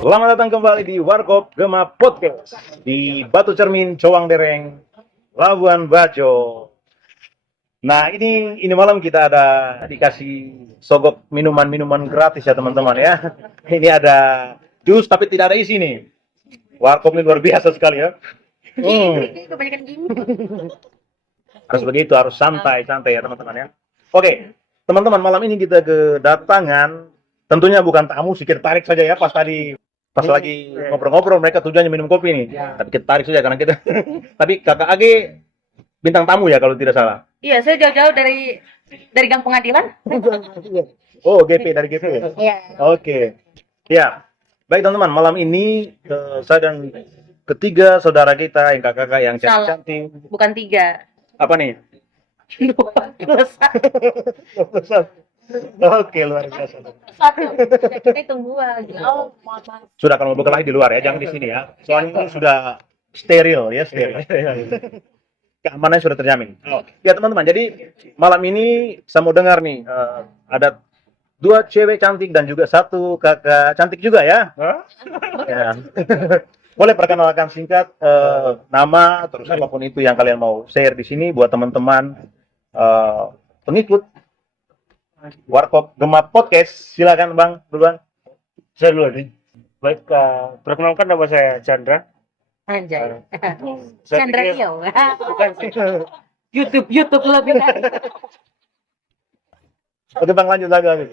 Selamat datang kembali di Warkop Gema Podcast di Batu Cermin, Cowang Dereng, Labuan Bajo. Nah, ini malam kita ada dikasih sogok minuman-minuman gratis ya teman-teman ya. Ini ada jus tapi tidak ada isi nih. Warkop ini luar biasa sekali ya. Kebanyakan gini. Harus begitu, harus santai-santai ya teman-teman ya. Oke, teman-teman, malam ini kita kedatangan, tentunya bukan tamu sih, kita tarik saja ya. Pas lagi ngobrol-ngobrol mereka tujuannya minum kopi nih. Ya. Tapi kita tarik saja karena kita tapi Kakak Age bintang tamu ya kalau tidak salah. Iya, saya jauh-jauh dari gang pengadilan. Oh, GP dari GP. Iya. Oke. Ya. Baik teman-teman, malam ini saya dan ketiga saudara kita yang kakak-kakak yang Salah. cantik. Bukan 3. Apa nih? 2. Oke, luar biasa. Kita hitung 2 gitu. Oh, maaf. Sudah kalau mau berkelahi di luar ya, jangan di sini ya. Soalnya ini sudah steril ya, steril. Keamanannya sudah terjamin. Ya teman-teman, jadi malam ini saya mau dengar nih ada 2 cewek cantik dan juga 1 kakak cantik juga ya. Ya. Boleh perkenalkan singkat nama terus apapun itu yang kalian mau share di sini buat teman-teman pengikut Warkop Gema Podcast. Silakan Bang duluan. Saya dulu nih. Baik, perkenalkan nama saya Chandra. Anjay. Saya Chandra pikir- Tio. Bukan sih. YouTube lebih kan. Oke Bang, lanjut lagi.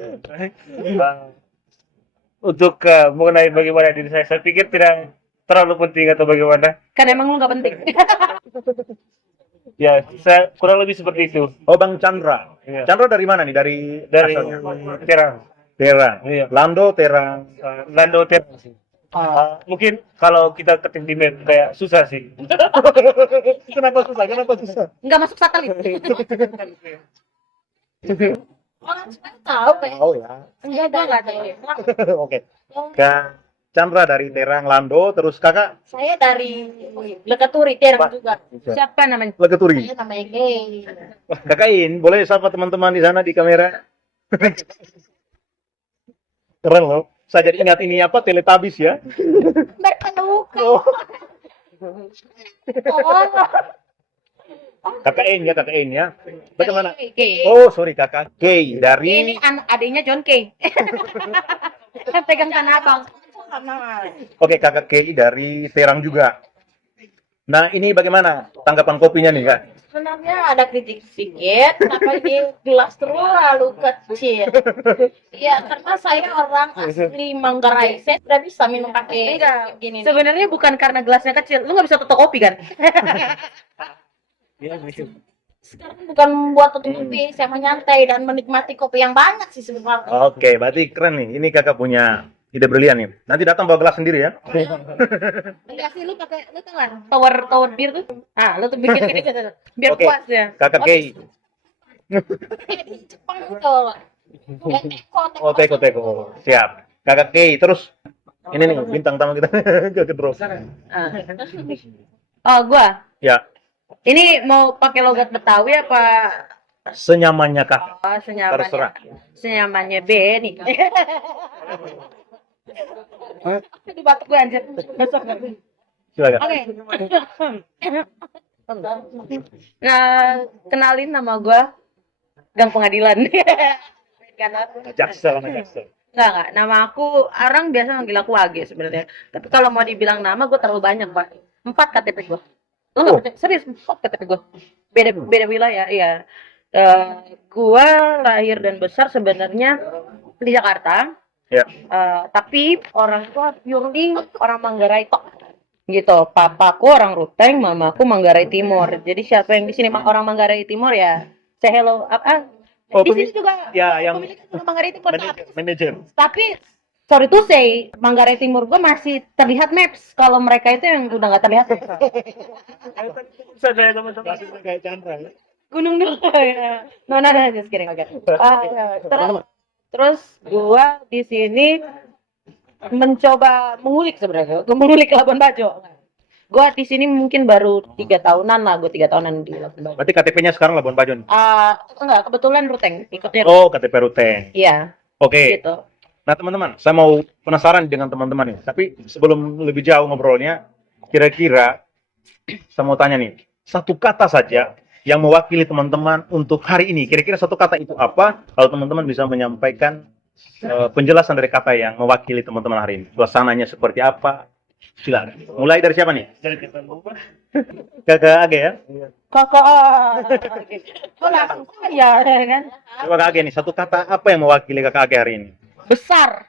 Untuk mengenai bagaimana diri saya pikir tidak terlalu penting atau bagaimana. Kan emang lu gak penting. Ya, saya kurang lebih seperti itu. Oh Bang Chandra. Iya. Chandra dari mana nih? Dari asalnya? Terang. Terang. Iya. Lando Terang. Lando Terang sih. Mungkin kalau kita ketik di map kayak susah sih. Kenapa susah? Kenapa susah? Enggak masuk satelit. Orang semua tahu kan? Oh ya. Enggak tahu. Oke. Kak Chandra dari Terang Lando, terus kakak Saya dari Lekaturi, Terang juga. Siapa namanya? Legeturi. Saya namanya Gay. Kakak In, boleh sapa teman-teman di sana di kamera? Keren loh. Saya jadi ingat ini apa Teletubbies ya. Mereka bukan. Oh. Oh, Kakak In ya, kakak In ya. Bagaimana? K. Oh, sorry kakak Kay dari Ini adiknya John K. Pegang tanah abang. Oke, kakak Kay dari Terang juga. Nah, ini bagaimana tanggapan kopinya nih, Kak? sebenarnya ada kritik sedikit, kenapa di gelas terlalu kecil? Iya, karena saya orang asli Manggarai, saya tidak bisa minum pakai Enggak. gini. Sebenarnya bukan karena gelasnya kecil. Lu nggak bisa tutup kopi kan? Ya, gitu. Sekarang bukan buat tutup kopi, saya menyantai dan menikmati kopi yang banyak sih sebenarnya. Oke, berarti keren nih. Ini kakak punya ide brilian nih. Nanti datang bawa gelas sendiri ya. Enggak sih, lu pakai lu tahu kan? Tower bir tuh. Ah, lu tuh bikin kayak gitu. Biar Oke. puas ya. Kakak Kay. Kayak di Jepang tuh. Kayak Oh, teko. Siap. Kakak Kay. Terus ini nih bintang tamu kita. Gak kedrop. Ah. Oh, gua. Ya, Ini mau pakai logat Betawi apa senyamannya kakak. senyamannya? Terserah. Senyamannya Benny. Aduh, batuk gue anjir. Besok. Silakan. Oke. Nah, kenalin nama gue Gang Pengadilan. Jaksel, nama Jaksel. Enggak. Nama aku, orang biasa manggil aku Age sebenarnya. Tapi kalau mau dibilang nama, gue terlalu banyak, Pak. 4 KTP gue. Lu nggak percaya? Serius, 4 KTP gue. Beda wilayah, iya. Gue lahir dan besar sebenarnya di Jakarta. Ya. Tapi orang tua purely orang Manggarai tok. Gitu. Papaku orang Ruteng, mamaku Manggarai Timur. Jadi siapa yang di sini orang Manggarai Timur ya, say hello. Oh, Di sini juga ya, yang pemiliknya orang Manggarai Timur. manajer. Tapi sorry to say, Manggarai Timur gue masih terlihat maps. Kalau mereka itu yang udah nggak terlihat. Saya kayak teman-teman. Kayak Chandra ya. Gunung dulu ya. No, just kidding. Okay. Terus gua di sini mencoba mengulik sebenarnya. Gua mengulik Labuan Bajo. Gua di sini mungkin baru 3 tahunan lah. Gua 3 tahunan di Labuan Bajo. Berarti KTP-nya sekarang Labuan Bajo nih? Enggak, kebetulan Ruteng ikutnya. Oh, KTP Ruteng. Iya, Oke. gitu. Nah teman-teman, saya mau penasaran dengan teman-teman nih. Tapi sebelum lebih jauh ngobrolnya, kira-kira saya mau tanya nih, satu kata saja yang mewakili teman-teman untuk hari ini. Kira-kira satu kata itu apa? Kalau teman-teman bisa menyampaikan penjelasan dari kata yang mewakili teman-teman hari ini. Suasananya seperti apa? Silakan. Mulai dari siapa nih? Jadi kita lupa. Kakak Age ya? Kakak. Kok langsung saya kan? Coba Kakak Age nih, satu kata apa yang mewakili Kakak Age hari ini? Besar.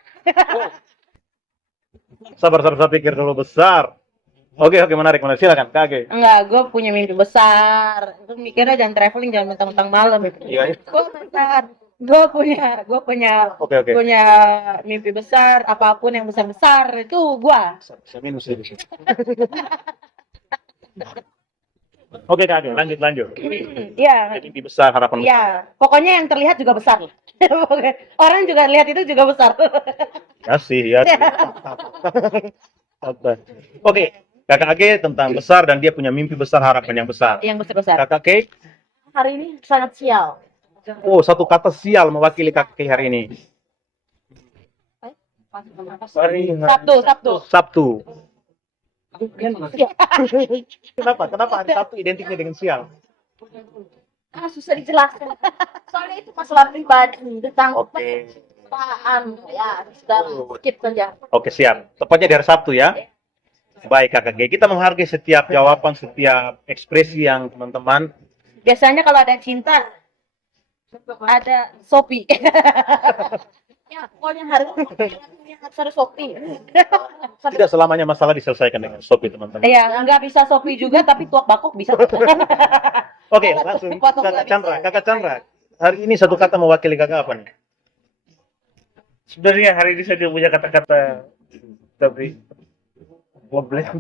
Sabar, saya pikir dulu besar. Oke, menarik. Silakan, Kak Age. Enggak, gue punya mimpi besar. Gue mikirnya jangan traveling, jangan mentang-mentang malam. Iya. Gue besar. Gue punya Oke. punya mimpi besar. Apapun yang besar-besar itu gue. Saya minus ya di sini. Oke, Kak Age, lanjut. Iya. Mimpi besar, harapan besar. Iya. Pokoknya yang terlihat juga besar. Orang juga lihat itu juga besar. Ya sih, ya. Oke, Kakak Age tentang besar dan dia punya mimpi besar, harapan yang besar. Yang besar-besar. Kakak Age, Hari ini sangat sial. oh satu kata sial mewakili Kakak Age hari ini. Sabtu. Kenapa hari Sabtu identiknya dengan sial? Susah dijelaskan. Soalnya itu masalah pribadi tentang Oke. perasaan ya, sudah skip saja. Oke, siap. Tepatnya di hari Sabtu ya. Baik Kakak Age, kita menghargai setiap jawaban, setiap ekspresi yang teman-teman. Biasanya kalau ada cinta ada Sopi. Ya, pokoknya harus ada Shopee. Tidak selamanya masalah diselesaikan dengan Shopee, teman-teman. Iya, nggak bisa Sopi juga tapi tuak bakok bisa. Oke, langsung Kakak Chandra. Hari ini satu kata mewakili Kakak apa nih? Sebenarnya hari ini saya tidak punya kata-kata, tapi goblok.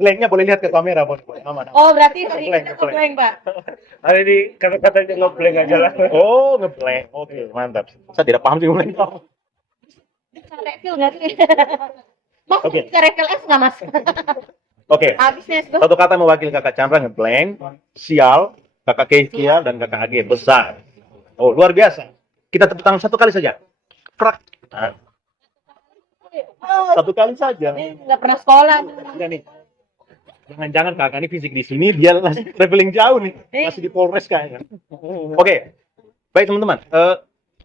Blanknya boleh lihat ke kamera, boleh. Aman. Oh, berarti hari ini Ngeblank. ngeblank, Pak. Hari ini kata-katanya ngeblank aja lah. Oh, ngeblank. Oke, mantap. Saya tidak paham sih ngeblank. Bisa refill nggak sih? Mas, Oke. bisa refill es nggak, Mas? Oke. Habis nih, Gus. Satu kata mewakili Kakak Chandra ngeblank, sial, Kakak Keisha dan Kakak Age besar. Oh, luar biasa. Kita tepuk tangan satu kali saja. Prak. Nah, satu kali saja. Ini nggak pernah sekolah. Udah nih. Jangan-jangan kakak ini fisik di sini, dia traveling jauh nih, masih di Polres kayaknya. Oke, baik teman-teman.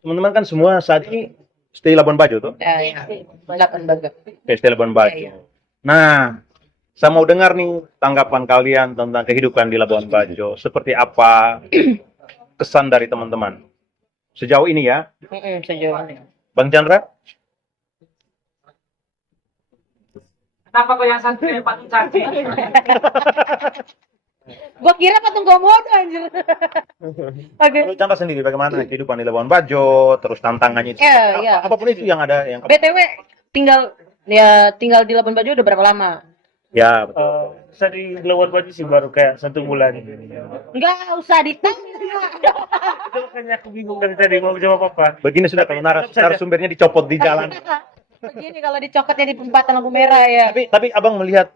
Teman-teman kan semua saat ini stay Labuan Bajo tuh. Ya, ya. 8 bagus. Oke, stay Labuan Bajo. Iya. Nah, saya mau dengar nih tanggapan kalian tentang kehidupan di Labuan Bajo. Seperti apa kesan dari teman-teman sejauh ini ya, Sejauh ini. Bang Chandra? Kenapa kau yang santri patung caci? Gua kira patung komodo anjir. Oke. Menurut Chandra sendiri bagaimana kehidupan di Labuan Bajo, terus tantangannya itu? Iya. Apapun itu yang ada yang BTW tinggal di Labuan Bajo udah berapa lama? ya betul. Saya di Labuan Bajo sih baru kayak 1 bulan. Enggak usah ditanya. Itu makanya aku bingung dari tadi mau jawab apa. Begini sudah kalau narasumbernya dicopot di jalan. Begini kalau dicokotnya di perempatan lampu merah ya. Tapi abang melihat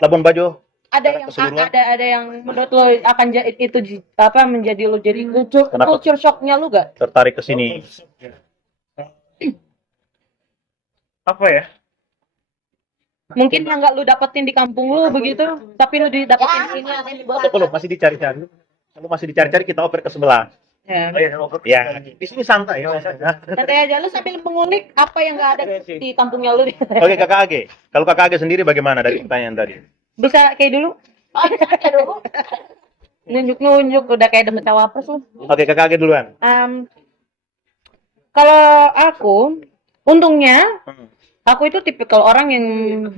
Labuan Bajo Ada yang keseluruhan? ada yang menurut lo akan menjadi lo jadi Kenapa? culture shocknya lu gak? tertarik ke sini. Apa ya? Mungkin yang nggak lu dapetin di kampung lu begitu, tapi lu didapetin di sini ada di bawah. Atau belum masih dicari-cari? Kalau masih dicari-cari kita oper ke sebelah. Ya. Ya, di sini santai ya. Santai aja lu sambil mengulik apa yang nggak ada di kampungnya lu. Oke, Kakak Age. Kalau Kakak Age sendiri bagaimana dari pertanyaan tadi? Bisa kayak dulu? Aduh. Nunjuk-nunjuk udah kayak demet cawapres lu. Oke, Kakak Age duluan. Kalau aku, untungnya aku itu tipikal orang yang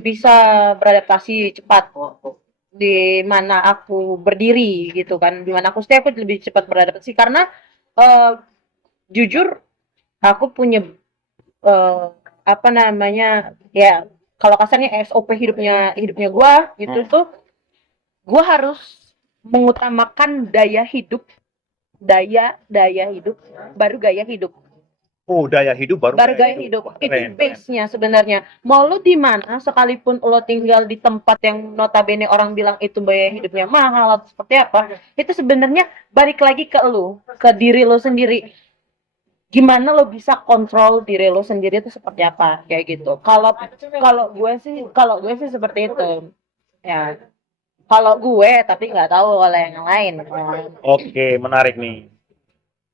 bisa beradaptasi cepat di mana aku berdiri gitu kan, di mana aku stay aku lebih cepat beradaptasi karena jujur aku punya apa namanya ya kalau kasarnya SOP hidupnya gua gitu tuh gua harus mengutamakan daya hidup baru gaya hidup. Oh, daya hidup baru Gaya hidup itu Keren. base-nya sebenarnya. Mau lu di mana sekalipun lo tinggal di tempat yang notabene orang bilang itu biaya hidupnya mahal atau seperti apa, itu sebenarnya balik lagi ke lu, ke diri lo sendiri. gimana lo bisa kontrol diri lo sendiri itu seperti apa kayak gitu. Kalau gue sih seperti itu. Ya, kalau gue tapi nggak tahu oleh yang lain. Oke, menarik nih.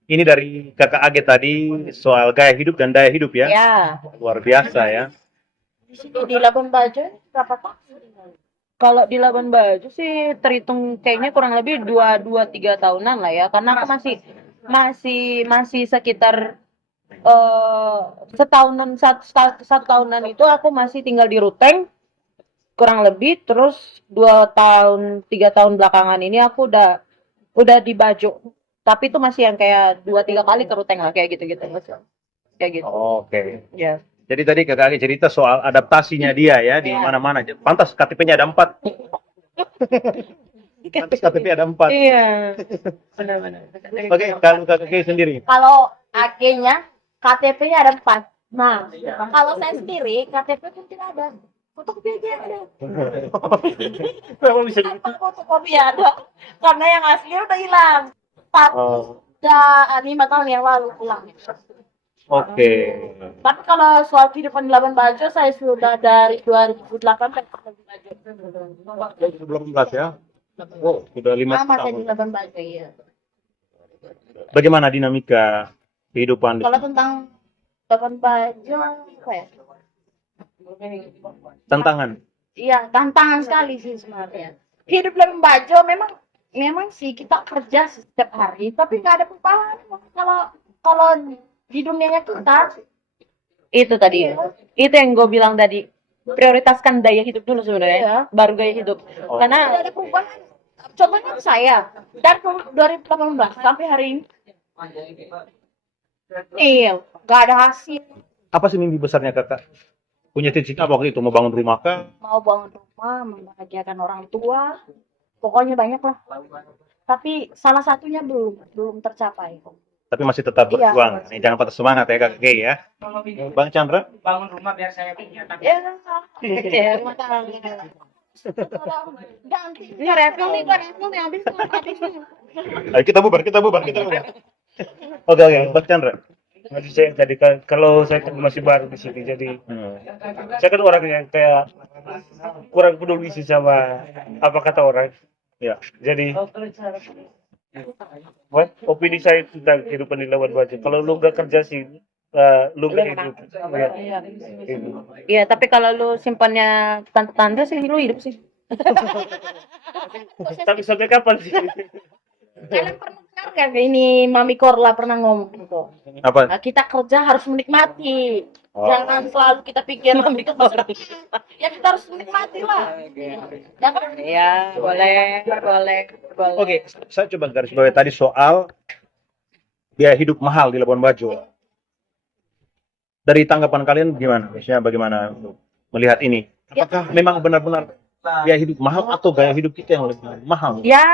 Ini dari Kakak Age tadi soal gaya hidup dan daya hidup ya. Ya, Luar biasa ya. Di sini di Labuan Bajo berapa tahun? kalau di Labuan Bajo sih terhitung kayaknya kurang lebih 2-3 tahunan lah ya, karena aku masih sekitar setahunan satu tahunan itu aku masih tinggal di Ruteng kurang lebih, terus 2 tahun 3 tahun belakangan ini aku udah di Bajo, tapi itu masih yang kayak 2-3 kali ke Ruteng lah kayak gitu kayak gitu Oke. ya. Jadi tadi Kakak Age cerita soal adaptasinya dia ya di Iya. mana-mana. Pantas KTP-nya ada 4. Pantas KTP ada 4. Iya, benar-benar. Oke, kalau Kakak Age sendiri. Kalau AG-nya KTP-nya ada 4. Nah, kalau saya sendiri KTP pun tidak ada. Fotokopi aja ada. Kenapa bisa Apa fotokopi ada? Karena yang aslinya udah hilang. Tapi udah 5 tahun yang lalu pulang. Oke. Tapi kalau soal kehidupan di Labuan Bajo, saya sudah dari 2008 sampai di Bajo. 2018 ya. Oh, sudah 5 Lama saya di tahun. Labuan Bajo, iya. Bagaimana dinamika kehidupan di Kalau tentang Labuan Bajo, apa ya? tantangan? Iya, tantangan sekali sih sebenarnya. Hidup Labuan Bajo memang sih kita kerja setiap hari, tapi nggak ada perubahan. Kalau di dunianya kita, Itu tadi, itu yang gue bilang tadi, prioritaskan daya hidup dulu sebenarnya, Iya. baru gaya hidup. Oh. Karena tidak ada perubahan. Contohnya saya, dari 2018 sampai hari ini, iya, nggak ada hasil. Apa sih mimpi besarnya Kakak? Punya cita-cita waktu itu mau bangun rumah kah? Mau bangun rumah, membahagiakan orang tua, pokoknya banyak lah. Tapi salah satunya belum tercapai. Tapi masih tetap Iya. berjuang. Nih, jangan patah semangat ya Kakak Age ya. Bang Chandra? bangun rumah biar saya punya tapi Ya, rumah tangga. Ganti. ini refill nih habis nih. Ayo kita bubar. Oke, Bang Chandra. masih saya tadi kalau saya kan masih baru di sini jadi saya kan orang yang kayak kurang peduli sih sama apa kata orang Ya. jadi opini saya tentang kehidupan di Labuan Bajo kalau lu gak kerja sih lu gak hidup ya. Gitu. Iya, tapi kalau lu simpannya tante-tante sih lu hidup sih. Tapi sampai kapan sih Kalian pernah dengar nggak ini Mami Korla pernah ngomong gitu? Apa? Nah, kita kerja harus menikmati. Oh. Jangan selalu kita pikir itu ya kita harus menikmati lah. Jangan Iya, boleh. Oke, saya coba garis bawah tadi soal biaya hidup mahal di Labuan Bajo. Dari tanggapan kalian gimana? Maksudnya bagaimana untuk melihat ini? Apakah memang benar-benar biaya hidup mahal atau gaya hidup kita yang lebih mahal? Ya,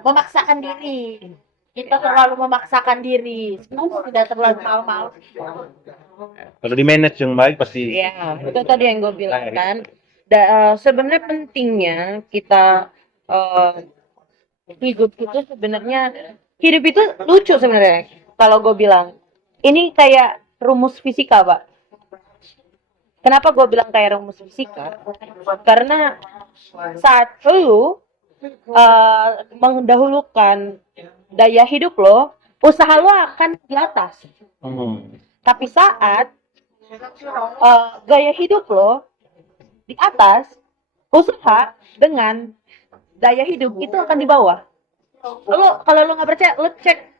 memaksakan diri. Kita terlalu memaksakan diri. Sebenarnya tidak terlalu mahal-mahal. Kalau di manage yang baik pasti. ya, itu tadi yang gue bilang kan. Sebenarnya pentingnya kita hidup itu sebenarnya hidup itu lucu sebenarnya. Kalau gue bilang ini kayak rumus fisika, Pak. Kenapa gue bilang kayak rumus fisika? Karena saat lu mendahulukan daya hidup lo, usaha lo akan di atas. Tapi saat gaya hidup lo di atas, usaha dengan daya hidup itu akan di bawah. Lo kalau lo nggak percaya,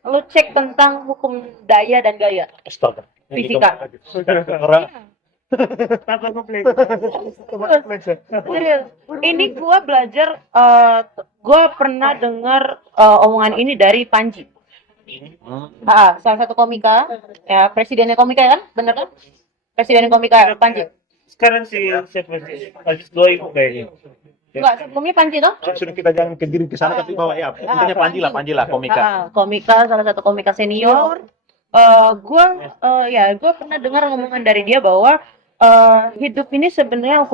lo cek tentang hukum daya dan gaya Astaga. fisika. Orang apa kompleks Serius. Ini gue belajar, gue pernah dengar omongan ini dari Panji. Salah satu komika, ya presidennya komika kan, bener kan? Presiden komika Panji. sekarang sih siapa sih Aziz Doi kayaknya Enggak, sebelumnya Panji toh? sudah kita jangan ke diri ke sana tapi bawa ya. Intinya Panji lah komika. Komika, salah satu komika senior. Gue pernah dengar omongan dari dia bahwa hidup ini sebenarnya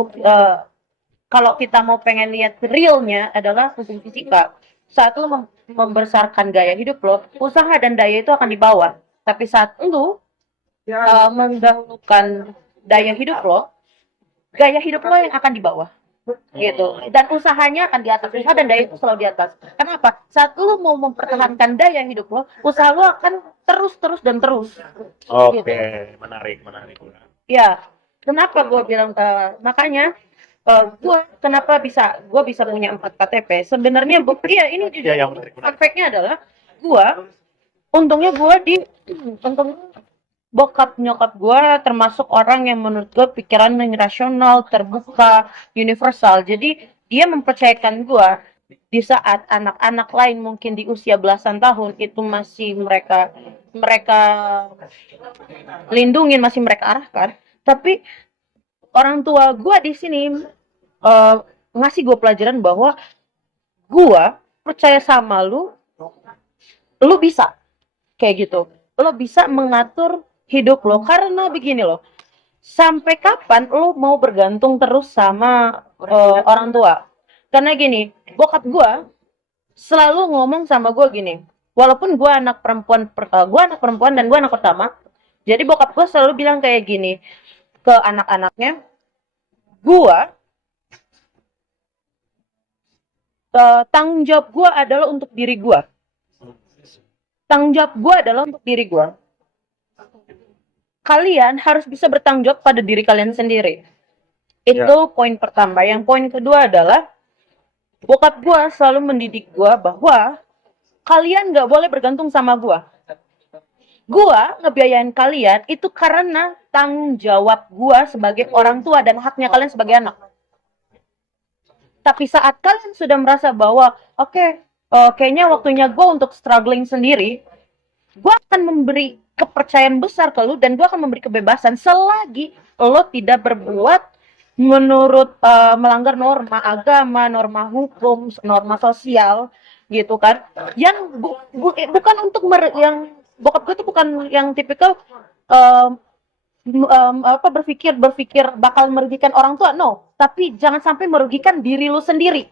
kalau kita mau pengen lihat realnya adalah hukum fisika. saat lu membesarkan gaya hidup lo, usaha dan daya itu akan dibawa. Tapi saat lu mendahulukan daya hidup lo, gaya hidup lo yang akan dibawa. Gitu. Dan usahanya akan di atas. Usaha dan daya itu selalu di atas. Kenapa? Saat lu mau mempertahankan daya hidup lo, usaha lo akan terus dan terus. Oke, Gitu. menarik. Ya, kenapa gue bilang makanya kenapa gue bisa punya 4 KTP? Sebenarnya iya ini jujur. Ya, yang menarik. Fun fact-nya adalah untungnya untung bokap nyokap gue termasuk orang yang menurut gue pikirannya rasional, terbuka, universal. Jadi dia mempercayakan gue di saat anak-anak lain mungkin di usia belasan tahun itu masih mereka lindungin, masih mereka arahkan. Tapi orang tua gue di sini ngasih gue pelajaran bahwa gue percaya sama lu bisa kayak gitu. Lo bisa mengatur hidup lo karena begini loh. Sampai kapan lo mau bergantung terus sama orang tua? Karena gini, bokap gue selalu ngomong sama gue gini. Walaupun gue anak perempuan dan gue anak pertama, jadi bokap gue selalu bilang kayak gini ke anak-anaknya, gue tanggung jawab gue adalah untuk diri gue. Tanggung jawab gue adalah untuk diri gue. Kalian harus bisa bertanggung jawab pada diri kalian sendiri. Itu poin pertama. Yang poin kedua adalah bokap gue selalu mendidik gue bahwa kalian gak boleh bergantung sama gue. Gue ngebiayain kalian itu karena tanggung jawab gue sebagai orang tua dan haknya kalian sebagai anak. Tapi saat kalian sudah merasa bahwa kayaknya waktunya gue untuk struggling sendiri, gue akan memberi kepercayaan besar ke lu dan gue akan memberi kebebasan selagi lo tidak berbuat menurut melanggar norma agama, norma hukum, norma sosial gitu kan. Yang bukan untuk yang bokap gue tuh bukan yang tipikal berpikir bakal merugikan orang tua, no. Tapi jangan sampai merugikan diri lu sendiri.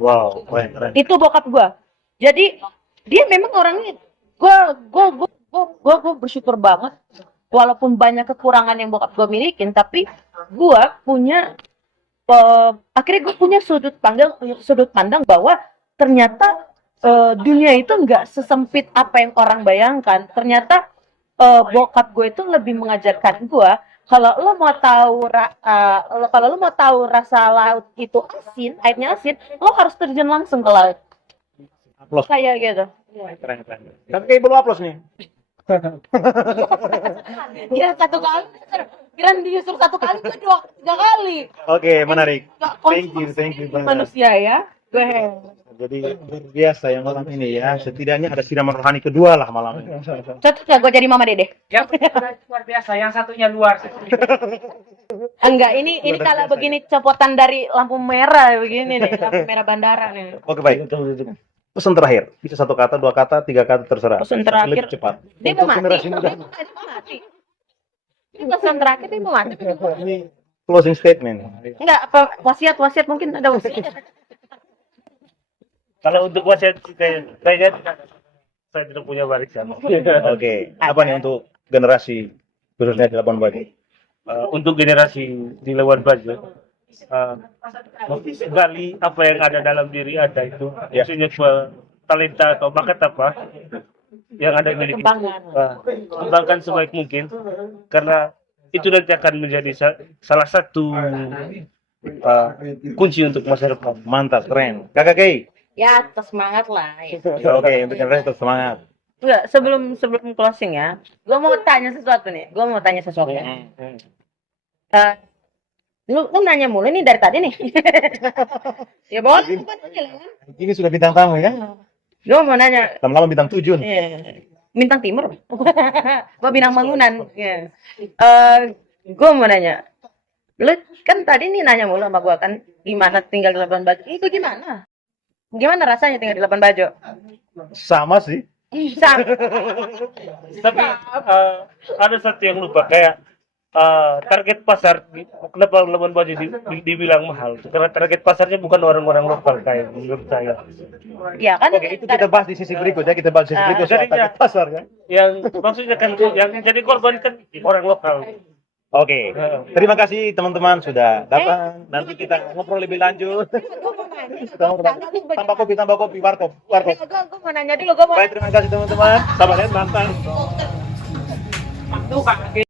Wow, keren. Itu bokap gue. Jadi dia memang orangnya gue bersyukur banget. Walaupun banyak kekurangan yang bokap gue milikin, tapi gue punya akhirnya gue punya sudut pandang bahwa ternyata dunia itu nggak sesempit apa yang orang bayangkan. Ternyata bokap gue itu lebih mengajarkan gue kalau lo mau tahu rasa laut itu asin, airnya asin, lo harus terjun langsung ke laut. Aplaus. Kayak gitu. Keren. Tapi kayak belum aplaus nih. Kira disuruh 1 kali itu 2-3 kali. Oke, menarik. Thank you. Manusia ya. Gue. Jadi luar biasa yang malam ini ya. Setidaknya ada siraman rohani kedua lah malam ini. Cocok ya gue jadi mama dede. Yang luar biasa, yang satunya luar. Enggak, ini kalau begini copotan dari lampu merah begini nih, lampu merah bandara nih. Oke, baik. Pesan terakhir, bisa 1 kata, 2 kata, 3 kata terserah. Pesan terakhir. Lebih cepat. Dia mau Untuk mati. generasi muda. Dia mau mati. Ini pesan terakhir dia mau mati. Ini closing statement. Enggak, apa wasiat mungkin ada wasiat. Kalau untuk wasiat kayaknya saya tidak punya warisan. Oke, apa nih untuk generasi khususnya di Labuan Bajo? Untuk generasi di Labuan Bajo, gali apa yang ada dalam diri Anda itu, maksudnya talenta atau bakat apa yang Anda miliki, kembangkan sebaik mungkin, karena itu nanti akan menjadi salah satu kunci untuk masa depan. Mantap, keren. Kakak Kei. Ya, tetap semangat lah. Ya. Oke, untuk generasi tetap semangat. Enggak, sebelum closing ya, gue mau tanya sesuatu nih. Lu nanya mulu nih dari tadi nih. Ya boleh, nanya lah. Ini sudah bintang tamu ya? Gue mau nanya. Lama-lama bintang 7 nih. Bintang timur. Gue bintang bangunan. Gue mau nanya. Lu kan tadi nih nanya mulu sama gue kan, gimana tinggal di Labuan Bajo? Itu gimana? Gimana rasanya tinggal di Labuan Bajo? Sama sih. Sama. Tapi ada satu yang lupa, kayak target pasar kenapa Labuan Bajo dibilang mahal? Karena target pasarnya bukan orang-orang lokal kayak menurut saya. Ya kan Oke, itu kita bahas di sisi berikutnya. Kita bahas di sisi berikutnya soal Jadinya- target pasar kan. Yang maksudnya kan yang jadi korban kan orang lokal. Oke, terima kasih teman-teman sudah datang. Nanti kita ngobrol lebih lanjut. Tambah kopi, warkop. Gue mau nanya dulu, gue mau Baik, terima kasih teman-teman. Sabar ya, mantan. Tuh, Kak.